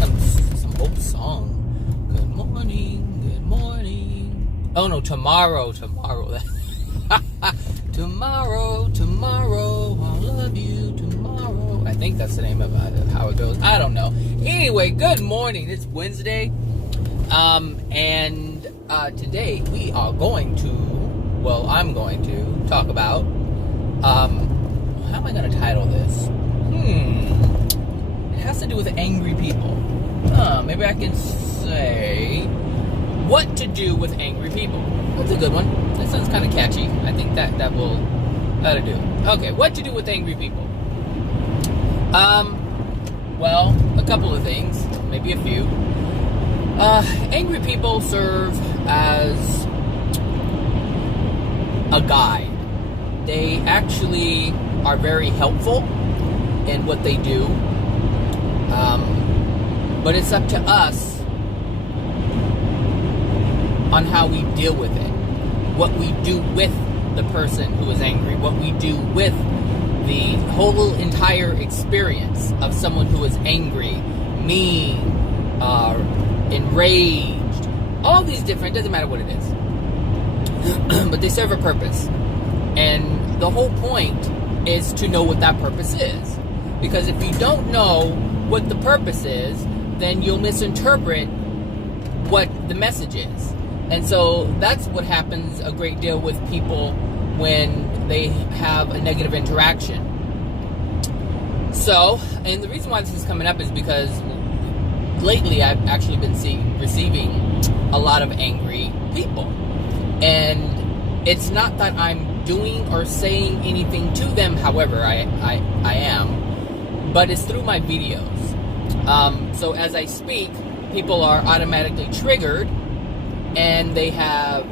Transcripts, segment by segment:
like some old song. Good morning, good morning. Oh no, tomorrow. Tomorrow, I'll love you tomorrow. I think that's the name of how it goes. I don't know. Anyway, good morning. It's Wednesday. And today we are going to, I'm going to talk about, how am I going to title this? It has to do with angry people. Maybe I can say what to do with angry people. That's a good one. That sounds kind of catchy. I think that'll do. Okay, what to do with angry people? Well, a couple of things, maybe a few. Angry people serve as a guide. They actually are very helpful in what they do. But it's up to us on how we deal with it. What we do with the person who is angry. What we do with the whole entire experience of someone who is angry, mean, enraged. All these different, doesn't matter what it is. But they serve a purpose. And the whole point is to know what that purpose is. Because if you don't know what the purpose is, then you'll misinterpret what the message is. And so that's what happens a great deal with people when they have a negative interaction. So, and the reason why this is coming up is because lately I've actually been receiving a lot of angry people. And it's not that I'm doing or saying anything to them, however, I am, but it's through my videos. So as I speak, people are automatically triggered and they have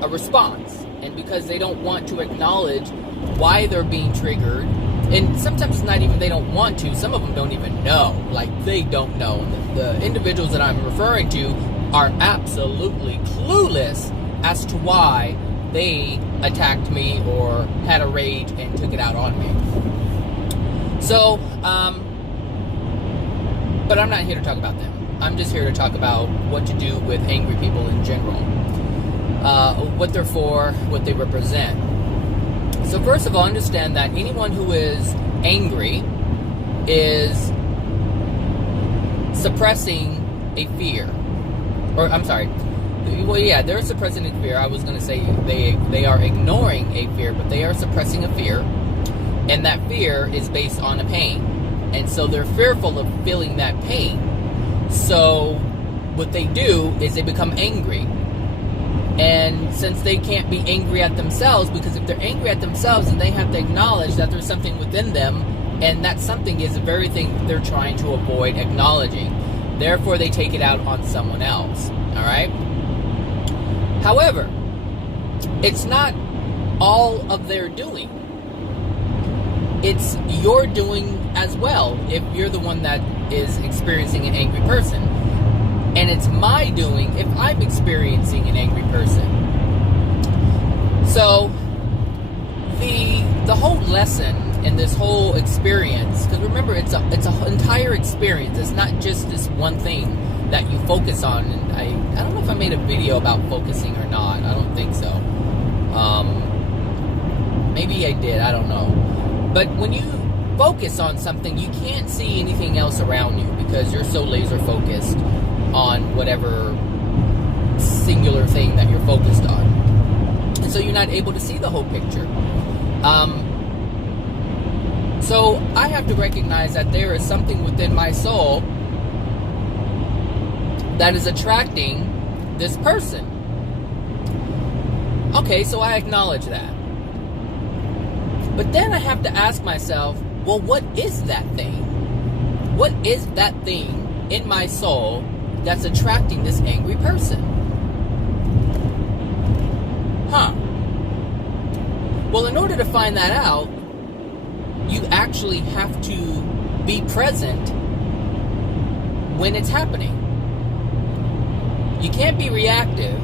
a response. And because they don't want to acknowledge why they're being triggered, and sometimes it's not even they don't want to, some of them don't even know. Like, they don't know. The individuals that I'm referring to are absolutely clueless as to why they attacked me or had a rage and took it out on me. So, but I'm not here to talk about them. I'm just here to talk about what to do with angry people in general. What they're for, what they represent. So first of all, understand that anyone who is angry is suppressing a fear. Or, I'm sorry. Well, yeah, they're suppressing a fear. I was going to say they are ignoring a fear, but they are suppressing a fear. And that fear is based on a pain. And so they're fearful of feeling that pain. So what they do is they become angry. And since they can't be angry at themselves, because if they're angry at themselves, then they have to acknowledge that there's something within them, and that something is the very thing they're trying to avoid acknowledging. Therefore, they take it out on someone else. All right? However, it's not all of their doing. It's your doing as well if you're the one that is experiencing an angry person. And it's my doing if I'm experiencing an angry person. So, the whole lesson in this whole experience, because remember, it's an entire experience. It's not just this one thing that you focus on. And I don't know if I made a video about focusing or not. I don't think so. Maybe I did. I don't know. But when you focus on something, you can't see anything else around you because you're so laser focused on whatever singular thing that you're focused on. And so you're not able to see the whole picture. So I have to recognize that there is something within my soul that is attracting this person. Okay, so I acknowledge that. But then I have to ask myself, well, what is that thing? What is that thing in my soul that's attracting this angry person? Well, in order to find that out, you actually have to be present when it's happening. You can't be reactive.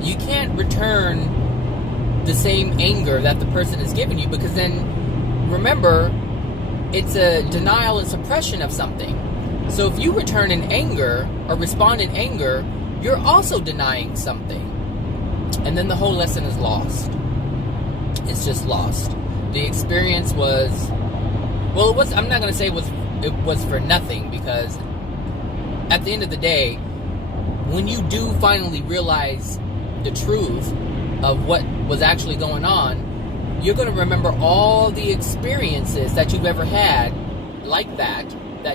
You can't return the same anger that the person is giving you, because then, remember, it's a denial and suppression of something. So if you return in anger or respond in anger, you're also denying something. And then the whole lesson is lost. It's just lost. The experience was, well, I'm not going to say it was for nothing, because at the end of the day, when you do finally realize the truth of what was actually going on, you're going to remember all the experiences that you've ever had like that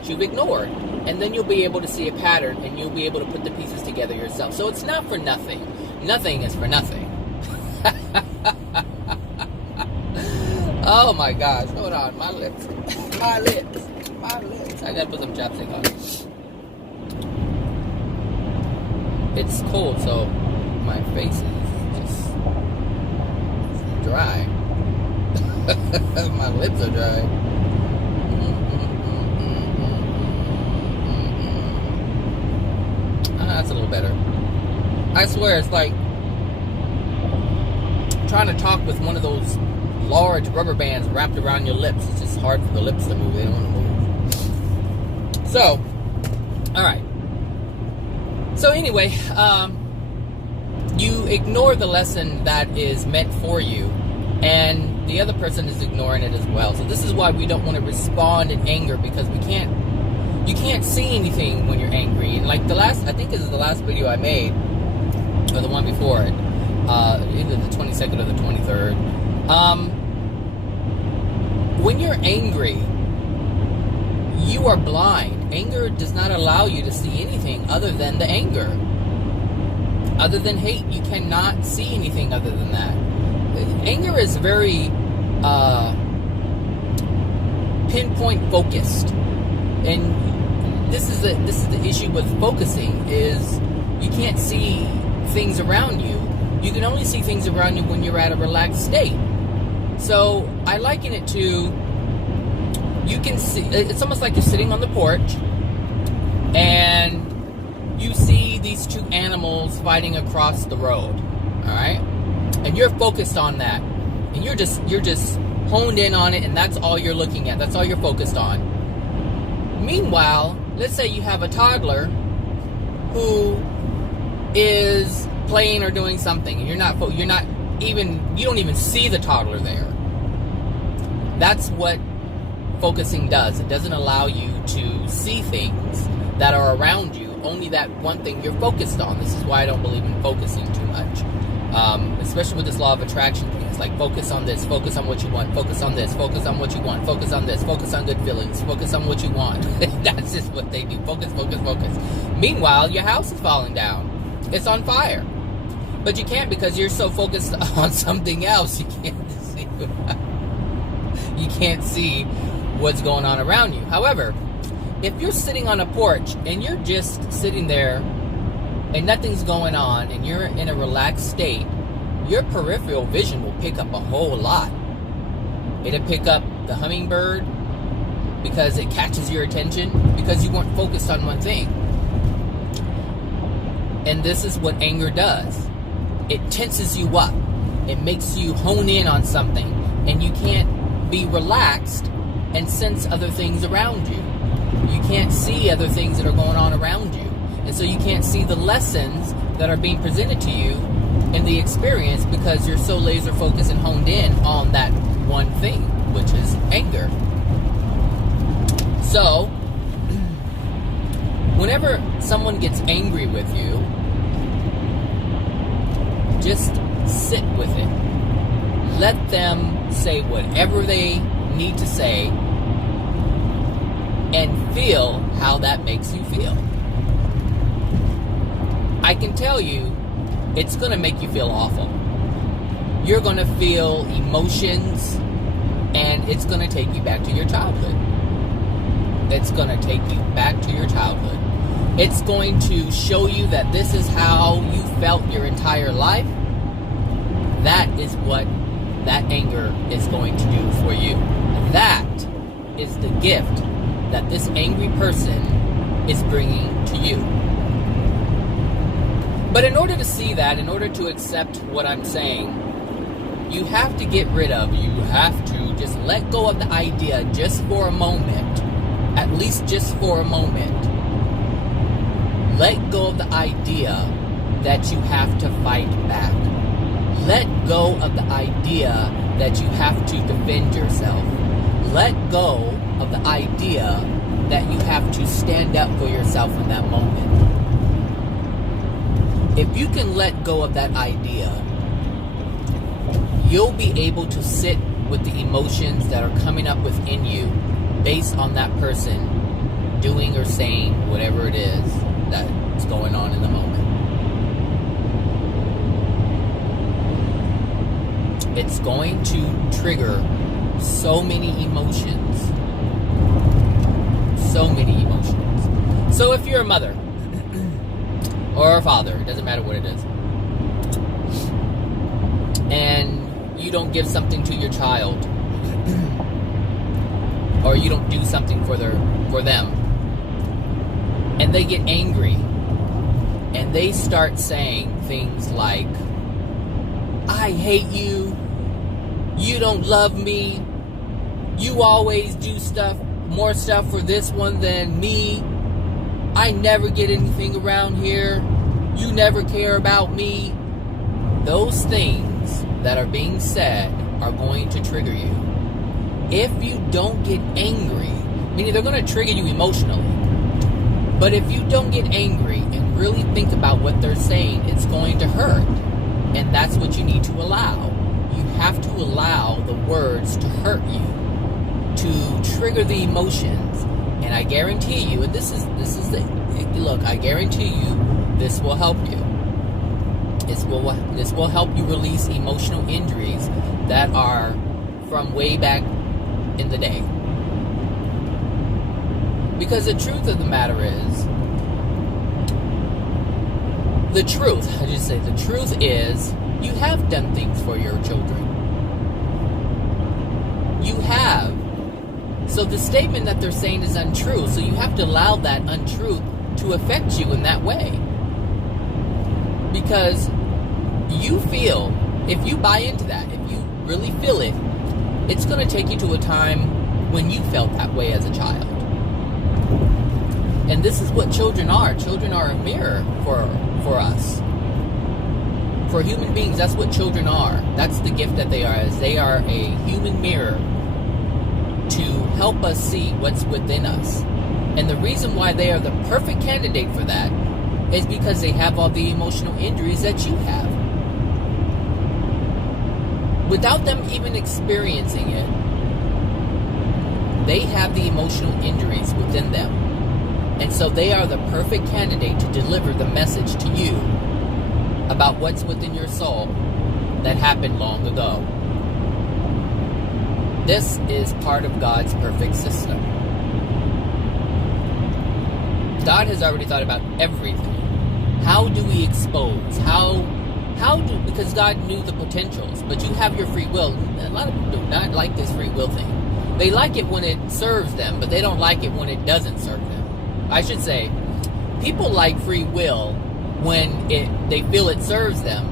you've ignored. And then you'll be able to see a pattern, and you'll be able to put the pieces together yourself. So it's not for nothing. Nothing is for nothing. Oh my gosh, hold on, my lips. My lips. I gotta put some chapstick on. It's cold, so my face is just dry. My lips are dry. That's a little better. I swear, it's like trying to talk with one of those large rubber bands wrapped around your lips. It's just hard for the lips to move. They don't want to move. So, alright. So anyway, you ignore the lesson that is meant for you, and the other person is ignoring it as well. So this is why we don't want to respond in anger, because you can't see anything when you're angry. And like I think this is the last video I made, or the one before it, either the 22nd or the 23rd. When you're angry, you are blind. Anger does not allow you to see anything other than the anger. Other than hate, you cannot see anything other than that. Anger is very pinpoint focused, and this is the issue with focusing, is you can't see things around you. You can only see things around you when you're at a relaxed state. So I liken it to, you can see, it's almost like you're sitting on the porch and you see these two animals fighting across the road, all right? And you're focused on that, and you're just honed in on it, and that's all you're looking at. That's all you're focused on. Meanwhile, let's say you have a toddler who is playing or doing something, and you don't even see the toddler there. That's what focusing does. It doesn't allow you to see things that are around you, only that one thing you're focused on. This is why I don't believe in focusing too much. Especially with this law of attraction thing. It's like, focus on this, focus on what you want, focus on this, focus on what you want, focus on this, focus on good feelings, focus on what you want. That's just what they do. Focus, focus, focus. Meanwhile, your house is falling down. It's on fire. But you can't, because you're so focused on something else, you can't see what's going on around you. However, if you're sitting on a porch and you're just sitting there and nothing's going on and you're in a relaxed state, your peripheral vision will pick up a whole lot. It'll pick up the hummingbird because it catches your attention, because you weren't focused on one thing. And this is what anger does. It tenses you up. It makes you hone in on something, and you can't be relaxed and sense other things around you. You can't see other things that are going on around you. And so you can't see the lessons that are being presented to you in the experience, because you're so laser focused and honed in on that one thing, which is anger. So, whenever someone gets angry with you, just sit with it. Let them say whatever they need to say, and feel how that makes you feel. I can tell you, it's going to make you feel awful. You're going to feel emotions, and it's going to take you back to your childhood. It's going to take you back to your childhood. It's going to show you that this is how you felt your entire life. That is what that anger is going to do for you. That is the gift that this angry person is bringing to you. But in order to see that, in order to accept what I'm saying, you have to just let go of the idea just for a moment at least just for a moment, let go of the idea that you have to fight back. Let go of the idea that you have to defend yourself. Let go of the idea that you have to stand up for yourself in that moment. If you can let go of that idea, you'll be able to sit with the emotions that are coming up within you based on that person doing or saying whatever it is that's going on in the moment. It's going to trigger so many emotions. So many emotions. So if you're a mother or a father, it doesn't matter what it is, and you don't give something to your child, or you don't do something for them, and they get angry, and they start saying things like, I hate you, you don't love me, you always do more stuff for this one than me, I never get anything around here, you never care about me. Those things that are being said are going to trigger you. If you don't get angry, meaning they're going to trigger you emotionally, but if you don't get angry and really think about what they're saying, it's going to hurt. And that's what you need to allow. You have to allow the words to hurt you, to trigger the emotions. And I guarantee you, and this is the look, I guarantee you this will help you. This will help you release emotional injuries that are from way back in the day. Because the truth of the matter is, the truth is, you have done things for your children. You have. So the statement that they're saying is untrue, so you have to allow that untruth to affect you in that way. Because you feel, if you buy into that, if you really feel it, it's going to take you to a time when you felt that way as a child. And this is what children are. Children are a mirror for us. For human beings, that's what children are. That's the gift that they are, is they are a human mirror to help us see what's within us. And the reason why they are the perfect candidate for that is because they have all the emotional injuries that you have. Without them even experiencing it, they have the emotional injuries within them. And so they are the perfect candidate to deliver the message to you about what's within your soul that happened long ago. This is part of God's perfect system. God has already thought about everything. How do we expose? Because God knew the potentials, but you have your free will. A lot of people do not like this free will thing. They like it when it serves them, but they don't like it when it doesn't serve them. I should say, people like free will when they feel it serves them,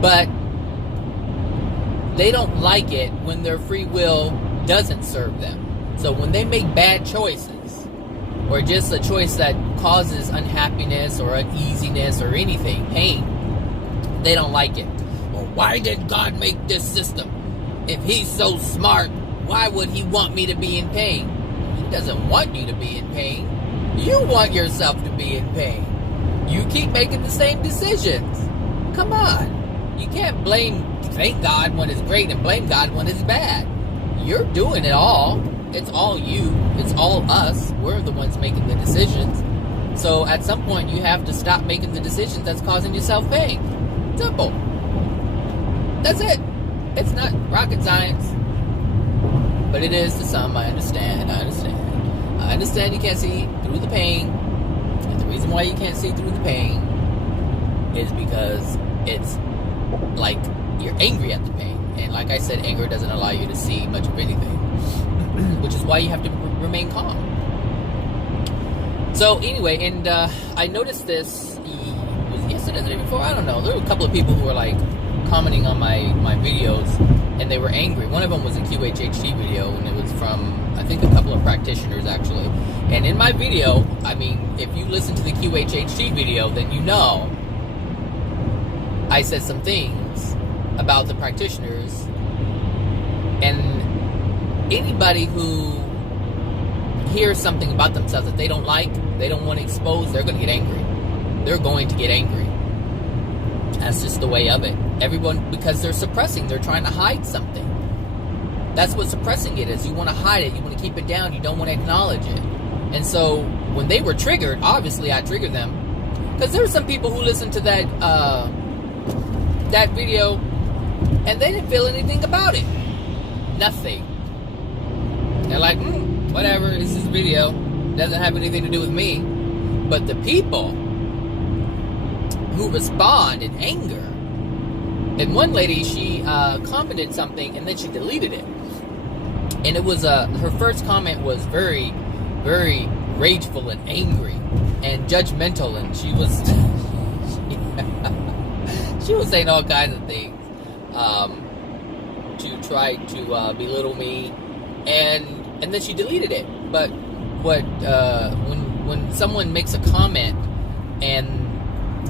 but they don't like it when their free will doesn't serve them. So when they make bad choices, or just a choice that causes unhappiness or uneasiness or anything, pain, they don't like it. Well, why did God make this system? If he's so smart, why would he want me to be in pain? He doesn't want you to be in pain. You want yourself to be in pain. You keep making the same decisions. Come on. You can't thank God when it's great and blame God when it's bad. You're doing it all. It's all you. It's all us. We're the ones making the decisions. So at some point you have to stop making the decisions that's causing yourself pain. Simple. That's it. It's not rocket science. But it is to some. I understand. I understand you can't see through the pain. And the reason why you can't see through the pain is because it's like you're angry at the pain. And like I said, anger doesn't allow you to see much of anything. Which is why you have to remain calm. So anyway, and I noticed this, was it yesterday or the day before? I don't know. There were a couple of people who were like commenting on my videos, and they were angry. One of them was a QHHT video, and it was from I think a couple of practitioners actually. And in my video, I mean, if you listen to the QHHT video, then you know I said some things about the practitioners, and anybody who hears something about themselves that they don't like, they don't want to expose, they're going to get angry. They're going to get angry. That's just the way of it. Everyone, because they're suppressing, they're trying to hide something. That's what suppressing it is. You want to hide it, you want to keep it down, you don't want to acknowledge it. And so when they were triggered, obviously I triggered them, because there were some people who listened to that video and they didn't feel anything about it. Nothing. They're like, whatever, it's this video, doesn't have anything to do with me. But the people who respond in anger, and one lady, she commented something and then she deleted it, and it was her first comment was very, very rageful and angry and judgmental, and she was she was saying all kinds of things to try to belittle me, and then she deleted it. But when someone makes a comment, and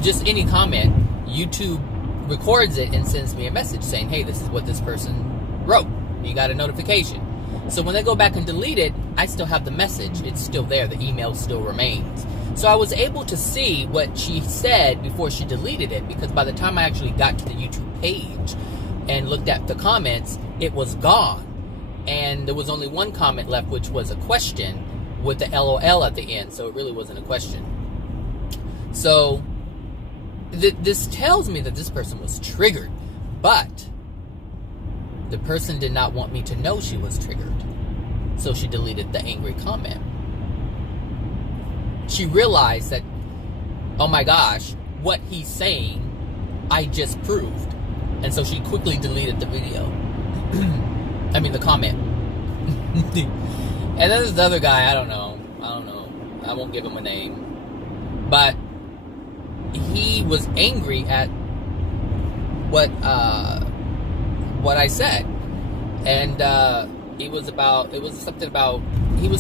just any comment, YouTube records it and sends me a message saying, hey, this is what this person wrote. You got a notification. So when they go back and delete it, I still have the message. It's still there. The email still remains. So I was able to see what she said before she deleted it, because by the time I actually got to the YouTube page and looked at the comments, it was gone. And there was only one comment left, which was a question with the LOL at the end. So it really wasn't a question. So this tells me that this person was triggered, but the person did not want me to know she was triggered. So she deleted the angry comment. She realized that, oh my gosh, what he's saying, I just proved. And so she quickly deleted the video. I mean, the comment. And then there's the other guy, I don't know. I won't give him a name. But he was angry at what I said. And he was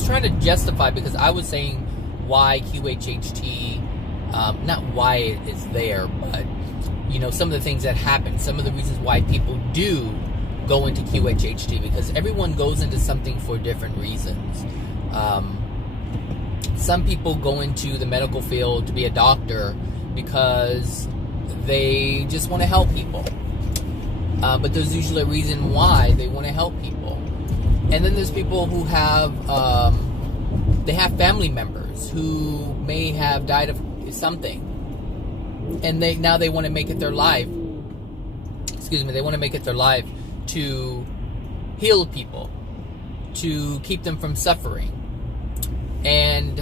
trying to justify, because I was saying why QHHT, not why it is there, but some of the things that happen, some of the reasons why people do go into QHHT, because everyone goes into something for different reasons. Some people go into the medical field to be a doctor because they just want to help people. But there's usually a reason why they want to help people. And then there's people who have, they have family members who may have died of something. And now they want to make it their life. They want to make it their life to heal people, to keep them from suffering. And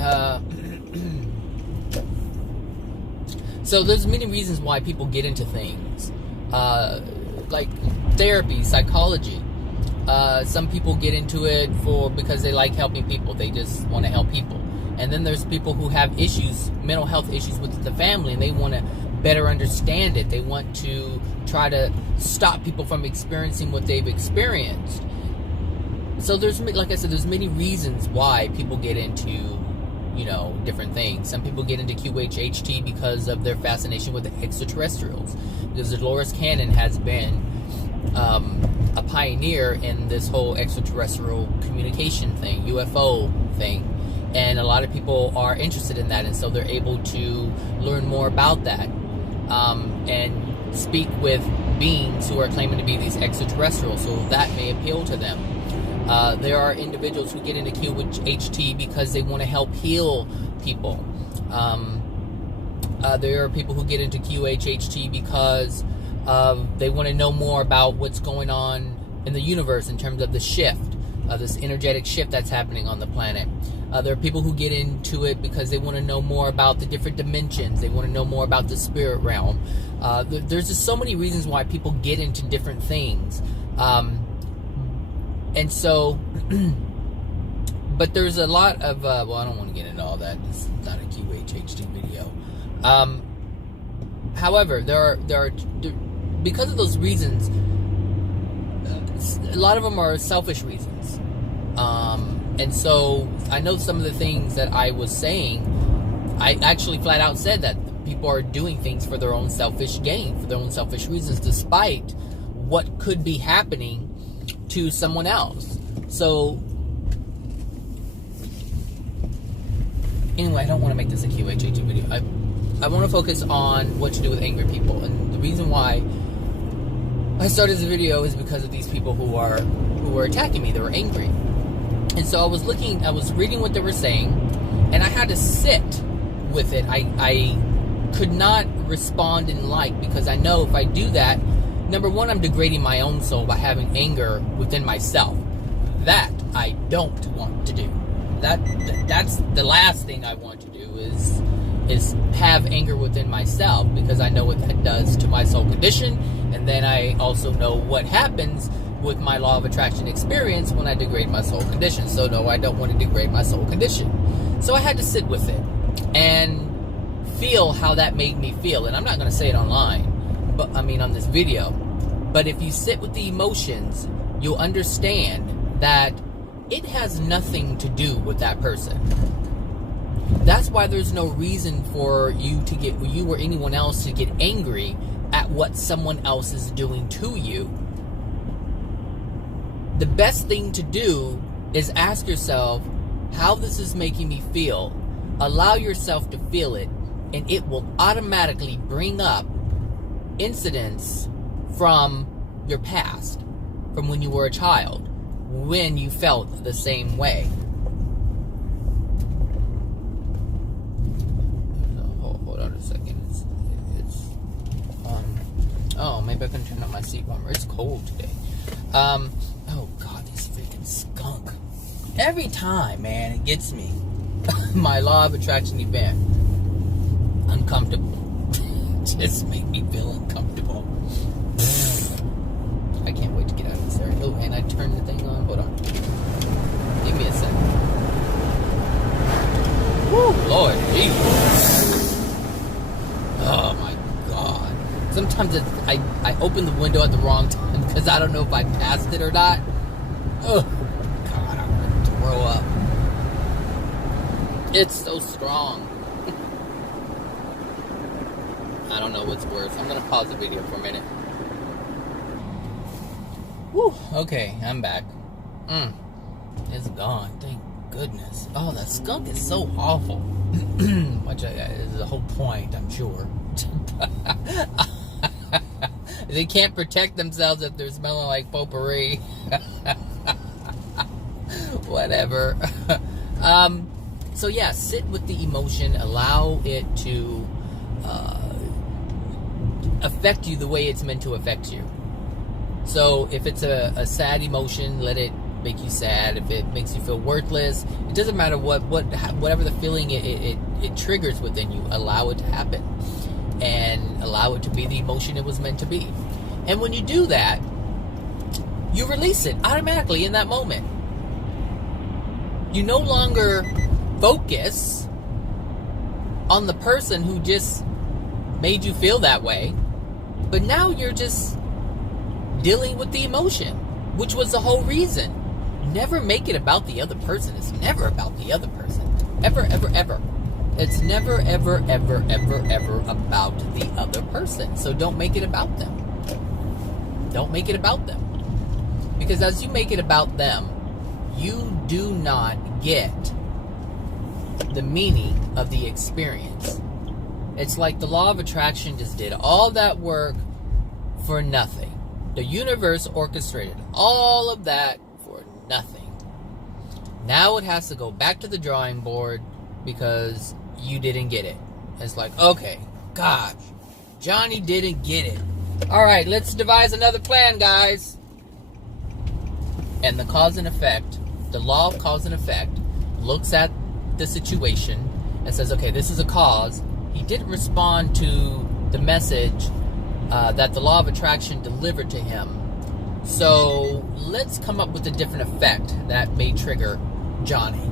so there's many reasons why people get into things, like therapy, psychology. Some people get into it because they like helping people. They just want to help people. And then there's people who have issues, mental health issues with the family, and they want to better understand it. They want to try to stop people from experiencing what they've experienced. So there's, like I said, there's many reasons why people get into, different things. Some people get into QHHT because of their fascination with the extraterrestrials. Because Dolores Cannon has been a pioneer in this whole extraterrestrial communication thing, UFO thing. And a lot of people are interested in that, and so they're able to learn more about that, and speak with beings who are claiming to be these extraterrestrials, so that may appeal to them. There are individuals who get into QHHT because they want to help heal people. There are people who get into QHHT because they want to know more about what's going on in the universe in terms of the shift, this energetic shift that's happening on the planet. There are people who get into it because they want to know more about the different dimensions. They want to know more about the spirit realm. There's just so many reasons why people get into different things. And so, but there's a lot of, I don't want to get into all that. It's not a QHHT video. However, there are because of those reasons, a lot of them are selfish reasons. And so I know some of the things that I was saying, I actually flat out said that people are doing things for their own selfish gain, for their own selfish reasons, despite what could be happening to someone else. So anyway, I don't want to make this a QHHT video. I want to focus on what to do with angry people. And the reason why I started this video is because of these people who were attacking me. They were angry. And so I was reading what they were saying, and I had to sit with it. I could not respond and like, because I know if I do that, number one, I'm degrading my own soul by having anger within myself. That I don't want to do. That's the last thing I want to do is have anger within myself, because I know what that does to my soul condition, and then I also know what happens with my law of attraction experience when I degrade my soul condition. So no, I don't want to degrade my soul condition. So I had to sit with it and feel how that made me feel. And I'm not going to say it online, but I mean on this video. But if you sit with the emotions, you'll understand that it has nothing to do with that person. That's why there's no reason for you or anyone else to get angry at what someone else is doing to you. The best thing to do is ask yourself how this is making me feel. Allow yourself to feel it, and it will automatically bring up incidents from your past, from when you were a child, when you felt the same way. Hold on a second. It's on. Oh, maybe I can turn up my seat warmer. It's cold today. Oh God, this freaking skunk. Every time, man, it gets me. My law of attraction event. Uncomfortable. Just make me feel uncomfortable. I can't wait to get out of this area. Oh, and I turned the thing on. Hold on. Give me a second. Woo, Lord Jesus. Oh my God. Sometimes I open the window at the wrong time because I don't know if I passed it or not. Oh God, I'm gonna throw up. It's so strong. I don't know what's worse. I'm gonna pause the video for a minute. Whew, okay, I'm back. It's gone, thank goodness. Oh, that skunk is so awful. Which is the whole point, I'm sure. They can't protect themselves if they're smelling like potpourri. Whatever. So yeah, sit with the emotion, allow it to affect you the way it's meant to affect you. So if it's a sad emotion, let it make you sad. If it makes you feel worthless, it doesn't matter whatever the feeling it triggers within you, allow it to happen. And allow it to be the emotion it was meant to be. And when you do that, you release it automatically in that moment. You no longer focus on the person who just made you feel that way, but now you're just dealing with the emotion, which was the whole reason. Never make it about the other person. It's never about the other person. Ever, ever, ever. It's never, ever, ever, ever, ever about the other person. So don't make it about them. Don't make it about them. Because as you make it about them, you do not get the meaning of the experience. It's like the law of attraction just did all that work for nothing. The universe orchestrated all of that for nothing. Now it has to go back to the drawing board because you didn't get it. It's like, okay, gosh, Johnny didn't get it. All right, let's devise another plan, guys. And the cause and effect, the law of cause and effect, looks at the situation and says, okay, this is a cause. He didn't respond to the message that the law of attraction delivered to him. So let's come up with a different effect that may trigger Johnny.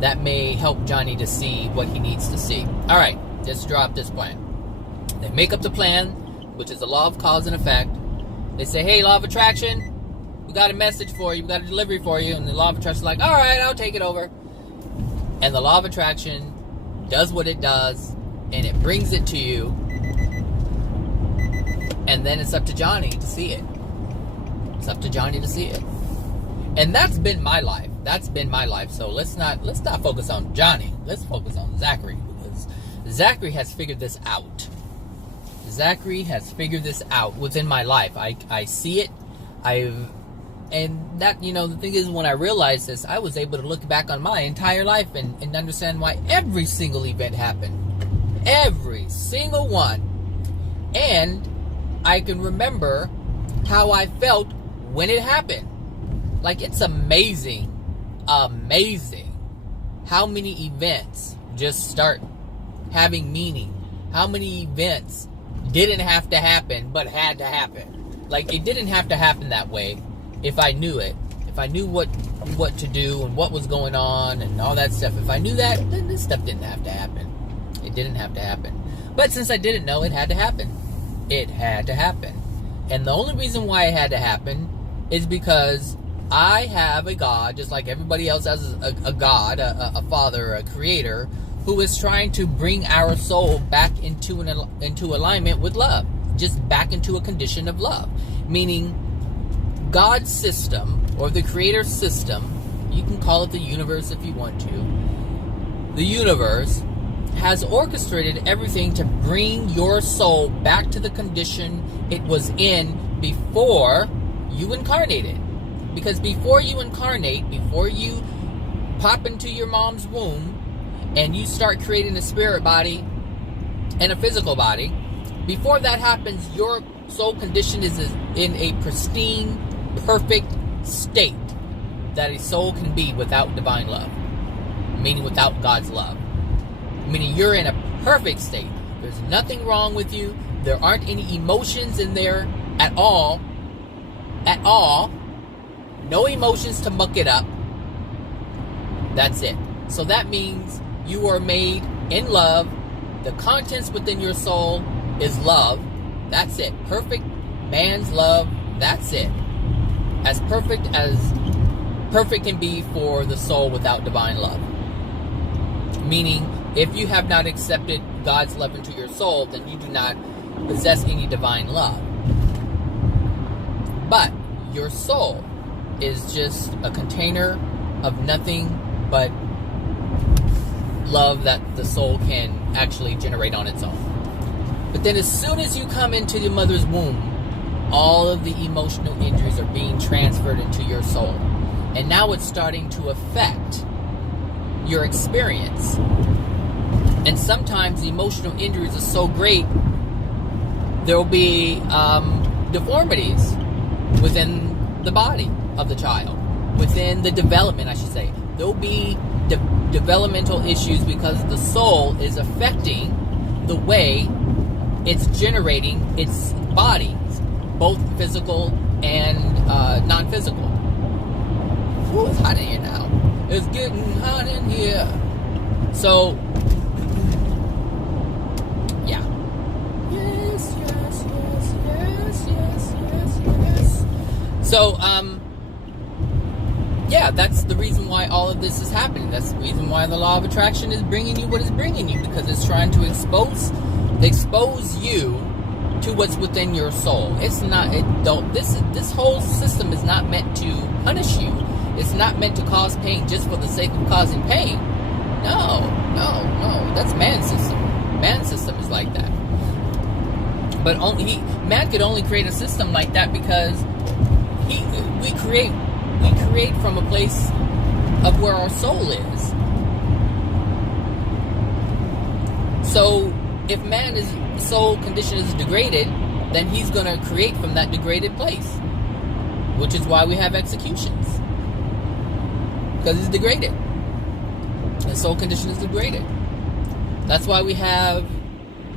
That may help Johnny to see what he needs to see. All right, let's drop this plan. They make up the plan, which is the law of cause and effect. They say, hey, law of attraction, we got a message for you, we got a delivery for you. And the law of attraction is like, all right, I'll take it over. And the law of attraction does what it does, and it brings it to you. And then it's up to Johnny to see it. It's up to Johnny to see it. And that's been my life. That's been my life. So let's not focus on Johnny. Let's focus on Zachary, because Zachary has figured this out. Zachary has figured this out within my life. I see it. And that, the thing is, when I realized this, I was able to look back on my entire life and understand why every single event happened. Every single one. And I can remember how I felt when it happened. Like, it's amazing how many events just start having meaning. How many events didn't have to happen, but had to happen. Like, it didn't have to happen that way if I knew it. If I knew what to do and what was going on and all that stuff. If I knew that, then this stuff didn't have to happen. It didn't have to happen. But since I didn't know, it had to happen. It had to happen. And the only reason why it had to happen is because I have a God, just like everybody else has a God, a Father, a Creator, who is trying to bring our soul back into alignment with love. Just back into a condition of love. Meaning, God's system, or the Creator's system, you can call it the universe if you want to. The universe has orchestrated everything to bring your soul back to the condition it was in before you incarnated. Because before you incarnate, before you pop into your mom's womb and you start creating a spirit body and a physical body, before that happens, your soul condition is in a pristine, perfect state that a soul can be without divine love. Meaning without God's love. Meaning you're in a perfect state. There's nothing wrong with you. There aren't any emotions in there at all. At all. No emotions to muck it up. That's it. So that means you are made in love. The contents within your soul is love. That's it. Perfect man's love. That's it. As perfect can be for the soul without divine love. Meaning, if you have not accepted God's love into your soul, then you do not possess any divine love. But your soul is just a container of nothing but love that the soul can actually generate on its own. But then as soon as you come into your mother's womb, all of the emotional injuries are being transferred into your soul. And now it's starting to affect your experience. And sometimes the emotional injuries are so great, there will be deformities within the body of the child, within the development, I should say. There will be developmental issues because the soul is affecting the way it's generating its bodies, both physical and non-physical. Ooh, it's hot in here now. It's getting hot in here. So, yeah. Yes. So, yeah, that's the reason why all of this is happening. That's the reason why the law of attraction is bringing you what it's bringing you, because it's trying to expose you to what's within your soul. It's not. This whole system is not meant to punish you. It's not meant to cause pain just for the sake of causing pain. No. That's man's system. Man's system is like that. But man could only create a system like that because we create from a place of where our soul is. So if man's soul condition is degraded, then he's going to create from that degraded place, which is why we have executions, because it's degraded. The soul condition is degraded. That's why we have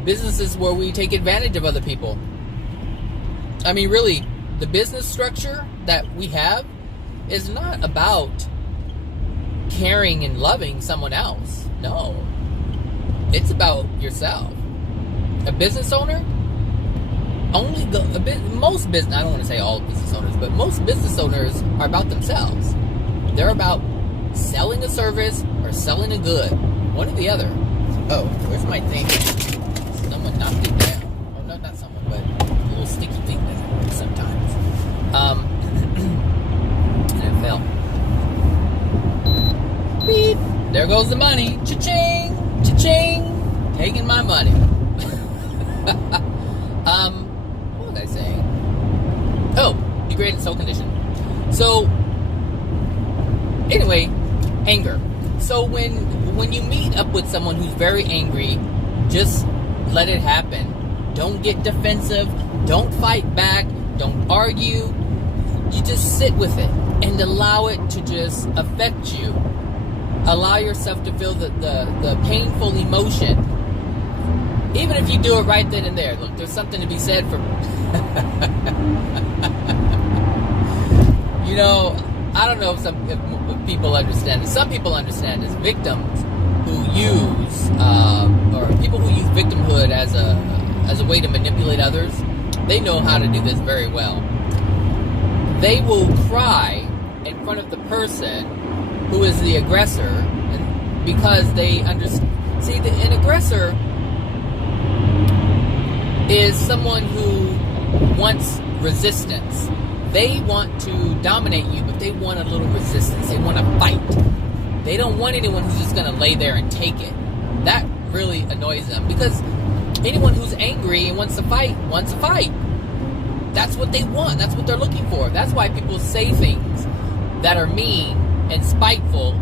businesses where we take advantage of other people. I mean, really, the business structure that we have is not about caring and loving someone else. No. It's about yourself. A business owner, most business, I don't want to say all business owners, but most business owners are about themselves. They're about selling a service or selling a good. One or the other. Oh, where's my thing? Someone knocked it down. Oh, no, not someone, but a little sticky thing doesn't work sometimes. And it fell. Beep. There goes the money. Cha-ching! Cha-ching! Taking my money. What was I saying? Oh, degraded soul condition. So, anyway, anger. So when you meet up with someone who's very angry, just let it happen. Don't get defensive. Don't fight back. Don't argue. You just sit with it and allow it to just affect you. Allow yourself to feel the painful emotion. Even if you do it right then and there. Look, there's something to be said for... You know, I don't know if people understand this. Some people understand this. Victims who use, or people who use victimhood as a way to manipulate others, they know how to do this very well. They will cry in front of the person who is the aggressor, and because they understand. See, an aggressor is someone who wants resistance. They want to dominate you, but they want a little resistance. They want to fight. They don't want anyone who's just going to lay there and take it. That really annoys them, because anyone who's angry and wants to fight wants to fight. That's what they want. That's what they're looking for. That's why people say things that are mean and spiteful,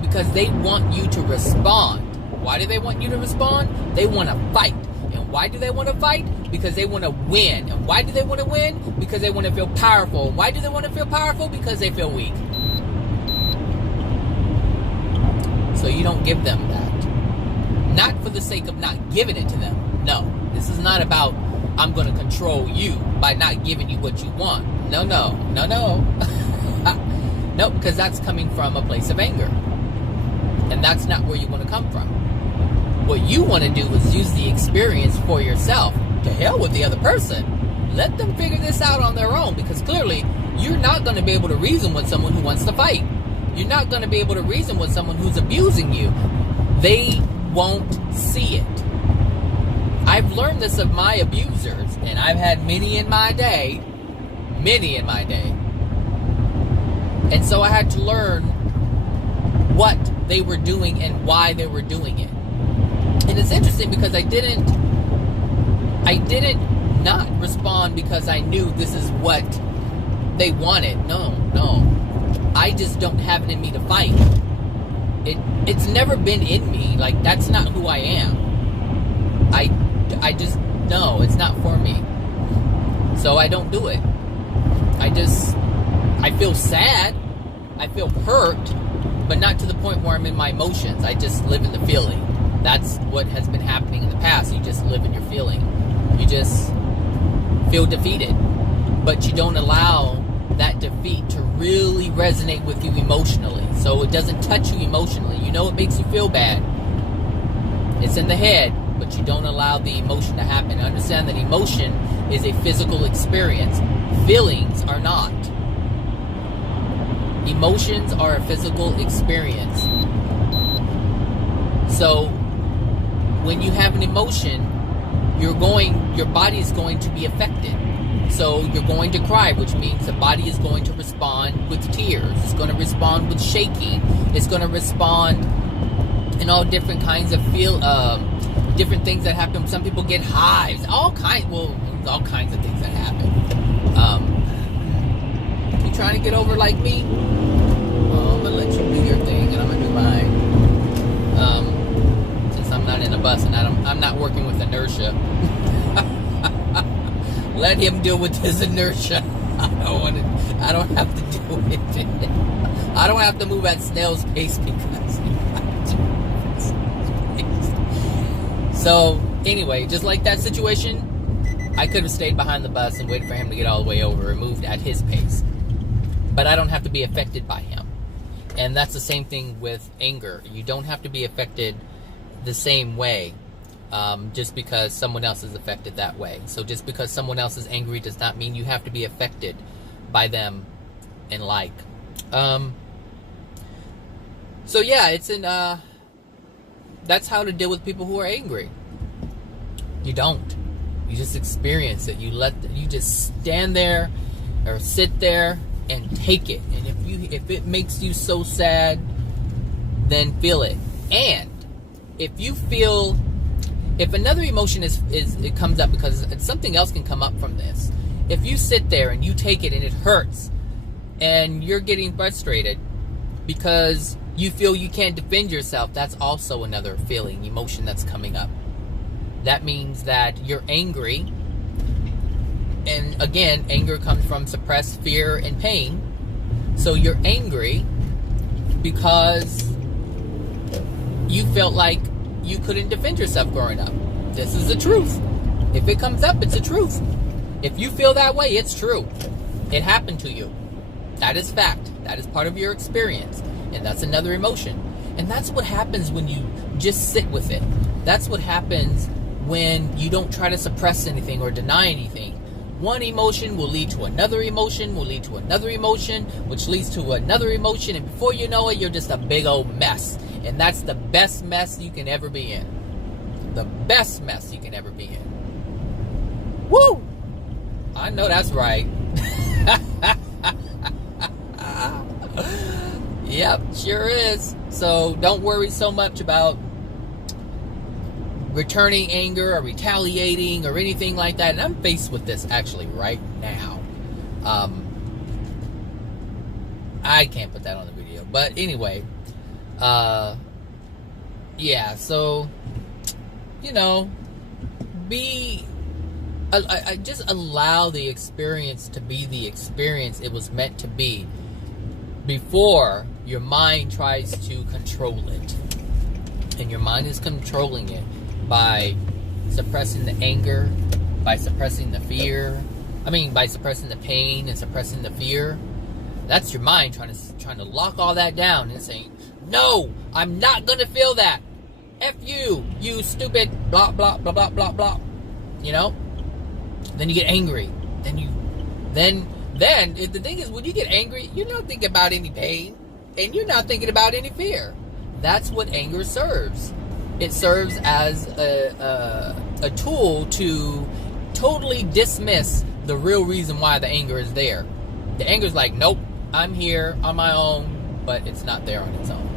because they want you to respond. Why do they want you to respond? They want to fight. And why do they want to fight? Because they want to win. And why do they want to win? Because they want to feel powerful. And why do they want to feel powerful? Because they feel weak. So you don't give them that. Not for the sake of not giving it to them. No. This is not about, I'm going to control you by not giving you what you want. No. No, because that's coming from a place of anger. And that's not where you want to come from. What you want to do is use the experience for yourself. To hell with the other person. Let them figure this out on their own, because clearly you're not going to be able to reason with someone who wants to fight. You're not going to be able to reason with someone who's abusing you. They won't see it. I've learned this of my abusers, and I've had many in my day. And so I had to learn what they were doing and why they were doing it. And it's interesting because I didn't not respond because I knew this is what they wanted. No. I just don't have it in me to fight. It's never been in me. Like, that's not who I am. I just, no, it's not for me. So I don't do it. I feel sad. I feel hurt, but not to the point where I'm in my emotions. I just live in the feeling. That's what has been happening in the past. You just live in your feeling. You just feel defeated. But you don't allow that defeat to really resonate with you emotionally. So it doesn't touch you emotionally. You know it makes you feel bad. It's in the head, but you don't allow the emotion to happen. Understand that emotion is a physical experience. Feelings are not. Emotions are a physical experience. So when you have an emotion, your body is going to be affected. So you're going to cry, which means the body is going to respond with tears. It's going to respond with shaking. It's going to respond in all different kinds of different things that happen. Some people get hives, all kinds of things that happen. You trying to get over like me? I'm gonna let you do your thing, and I'm gonna do mine. Since I'm not in a bus and I'm not working with inertia. Let him deal with his inertia. I don't have to do it. I don't have to move at snail's pace because So anyway, just like that situation, I could have stayed behind the bus and waited for him to get all the way over and moved at his pace. But I don't have to be affected by him. And that's the same thing with anger. You don't have to be affected the same way. just because someone else is affected that way. So just because someone else is angry does not mean you have to be affected by them and like. So yeah, it's that's how to deal with people who are angry. You don't. You just experience it. You just stand there or sit there and take it. And if it makes you so sad, then feel it. And if another emotion it comes up, because something else can come up from this. If you sit there and you take it and it hurts and you're getting frustrated because you feel you can't defend yourself, that's also another feeling, emotion that's coming up. That means that you're angry. And again, anger comes from suppressed fear and pain. So you're angry because you felt like you couldn't defend yourself growing up. This is the truth. If it comes up, it's the truth. If you feel that way, it's true. It happened to you. That is fact. That is part of your experience. And that's another emotion. And that's what happens when you just sit with it. That's what happens when you don't try to suppress anything or deny anything. One emotion will lead to another emotion, will lead to another emotion, which leads to another emotion, and before you know it, you're just a big old mess. And that's the best mess you can ever be in. The best mess you can ever be in. Woo! I know that's right. Yep, sure is. So don't worry so much about returning anger or retaliating or anything like that. And I'm faced with this actually right now. I can't put that on the video, but anyway, yeah, so I just allow the experience to be the experience it was meant to be before your mind tries to control it. And your mind is controlling it by suppressing the anger, by suppressing the fear. By suppressing the pain and suppressing the fear. That's your mind trying to lock all that down and saying, no, I'm not going to feel that. F you, you stupid, blah, blah, blah, blah, blah, blah. Then you get angry. Then the thing is, when you get angry, you're not thinking about any pain. And you're not thinking about any fear. That's what anger serves. It serves as a tool to totally dismiss the real reason why the anger is there. The anger is like, nope, I'm here on my own, but it's not there on its own.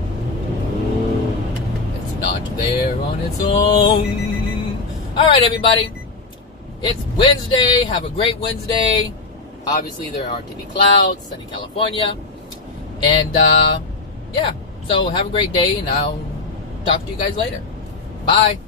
It's not there on its own. All right, everybody. It's Wednesday. Have a great Wednesday. Obviously, there aren't any clouds. Sunny California. And, yeah. So, have a great day, and I'll talk to you guys later. Bye.